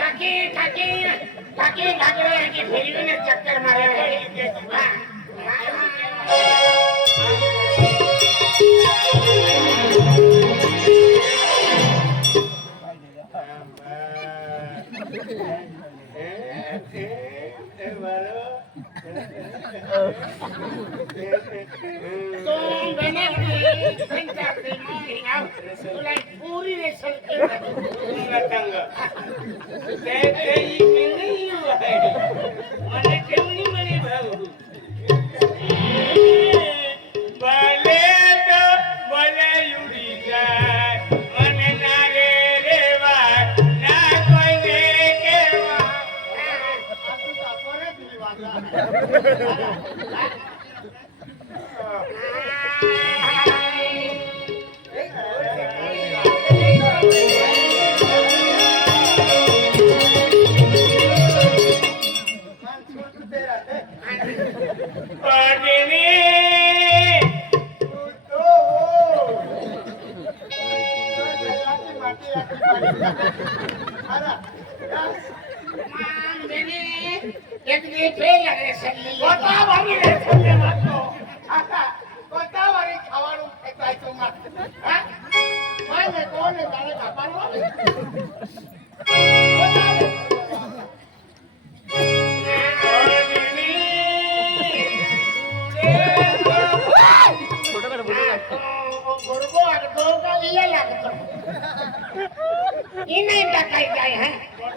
কাকি কাকি কাকি কাকি কি Don't be nasty, think that they might have to like Puri એક દી ફેર રેसल લઈ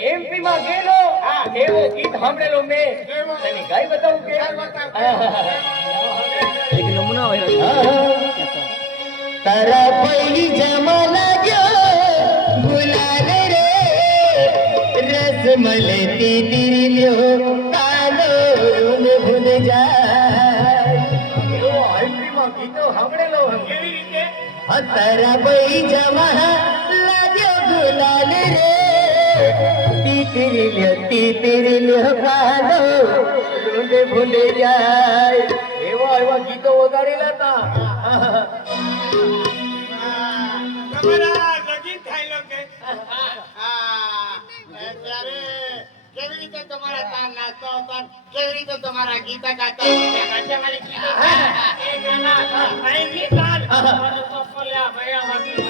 તો માં ગયેલો આ એમપી એવો ગીત સાંભળેલો મેં. તને ગાઈ બતાવું કે એક નમૂના તારા પૈ જમા લાગ્યો ગુલાલ રે. રસ મલે તીરી લ્યો કાલો રૂમ ભૂલ જાય. એવો એમપી માં ગીતો સાંભળેલો. કેવી રીતે? તારા પૈ જમા લાગ્યો ગુલાલ રે. તીતિરિલ્યો તીતિરિલ્યો કાલો રૂમ ભૂલ જાય. એવા એવા ગીતો વગાડેલા હતા. તમારા લગીન થાયલો કે? હા, ત્યારે કેવી રીતે તમારા તાન નાચતા હતા કેવી રીતે તમારા ગીતા ગાતા હતા? ગાતા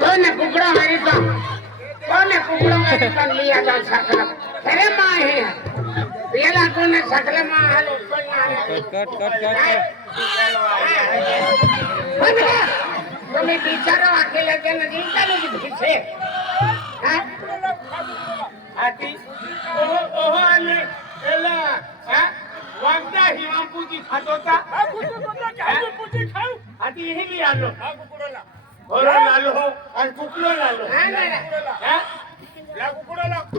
કોને કોને તો કોને કુકડો મારી તો તો સગલા અરે માં કોને સગલા માં હાલો કટ તમે બિચારો આખેલા કે નથી ચાલી દીધી છે વાગતા હિમાંપુજી ખાતો તા લી આલો ઓરો લાલો અને કુકડો લાલો ના ના ના હા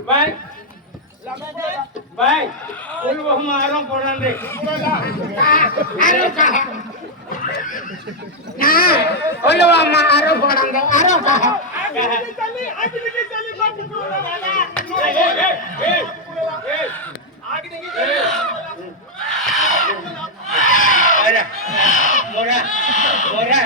ભાઈ ભાઈ ઓલું બહુ મારો પોડા દે આરો કહા ના ઓલો માં આરો પડંદો આરો કહા અરે મોરા મોરા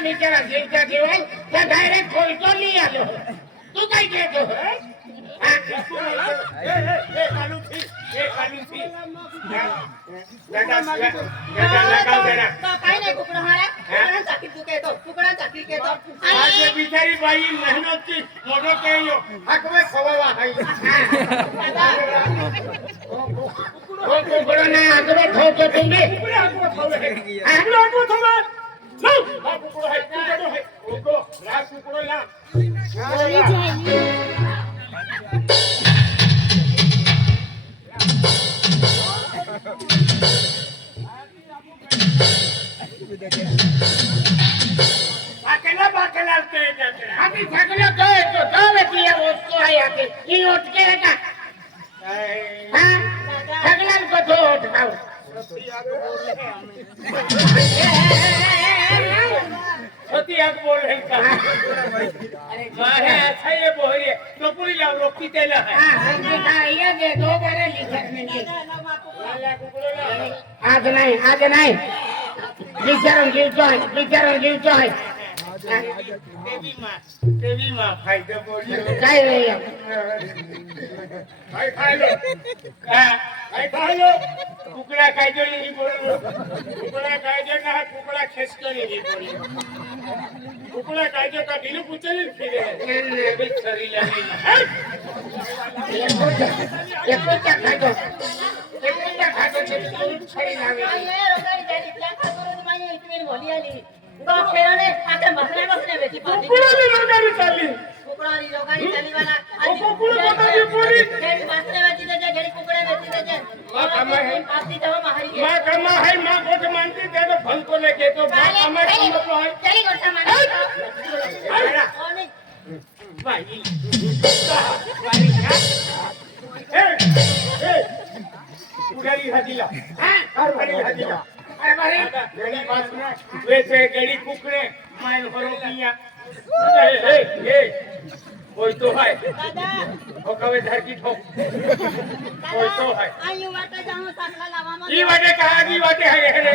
જગાવે બિચારા જીવતા જીવાય તો ડાયરેક્ટ ખોલતો નહીં આલો તું કઈ કહેતો બિચારી બાઈ મહેનતથી મોટો કહેયો હકવે ખવાવા હાઈ કુકડો ને આગળ ઠોકો તુંબી બાકેલા જાતે આથી સગલો તો તો તો વેતી આ વસ્તુ આઈ હતી ઈ ઓટકે હતા હા સગલા કો તો ઓટકાવ છતી આગ બોલ હે કા મારે अच्छा ये बोहरे तो पूरी लाव रोकी तेला है હા સંજી કા ये दे दो बारे लिखत नहीं लाला कुकड़ो ला આજ નહીં આજ નહીં બિચારો જીવતો હોય બિચારો જીવતો હોય કુકડા કાયદો નહીં બોલ્યો કુકડા કાયદો ના કુકડા ખેસ કરી નહીં બોલ્યો કુકડા કાયદો કા ઢીલું પૂછેલી ફીરે એ બે શરીર લાગી એક એક કાયદો એક એક કાયદો છે શરીર લાગી એ રોગાડી જાડી ત્યાં ખાતો મને ઇતની બોલી આલી ગો ખેરણે ખાતે કુકુળાની રોગાની ચાલી. કુકડે વેચી દે છે કે તો માં કુકડે. માઈલ ભરો પિયા. કોઈ તો હાય ઠોકાવે ધરકી ઠોક કોઈ તો હાય ઈ વાટે કા ઈ વાટે હાય હેરે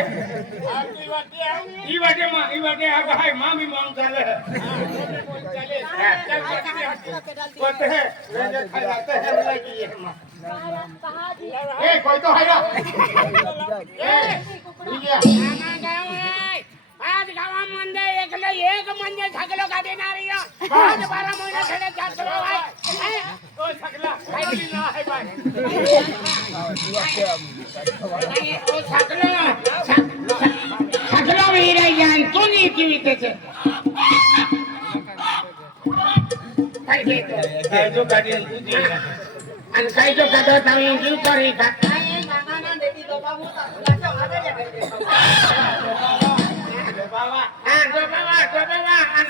ઈ વાટે માં ઈ વાટે આ હાયમાં બી માં ચાલે કોતે હે રેજે ખાતે હે લગી હે માં એ કોઈ તો હાયો આજ ગાવા મંદે એકલે એક મંદે ઝગલો કાઢી ના રહ્યો આજ બાર મહિના છેડે જાતો ભાઈ ઓ સકલા ખાલી ના હે ભાઈ ઓ ઝગલો ઝગલો વીરાઈ જાય તો ની કેવી તે છે કઈ દે તો કાઈ જો કાઢી દી અને કઈ જો કદો તમે જીવ કરી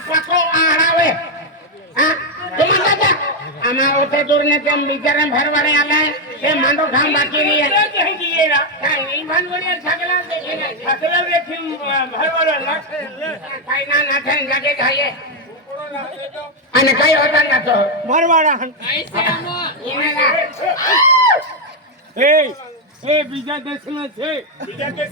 પકો આરાવે હા? તું દાદા આમાં ઓતે ને તેમ ભરવાડે આલે એ માંડો બાકી રહી. છગલા દેખી દેખી કાંઈ ના ના થાય અને કઈ હોતા ના એ એ બીજા દેશમાં છે. બીજા દેશ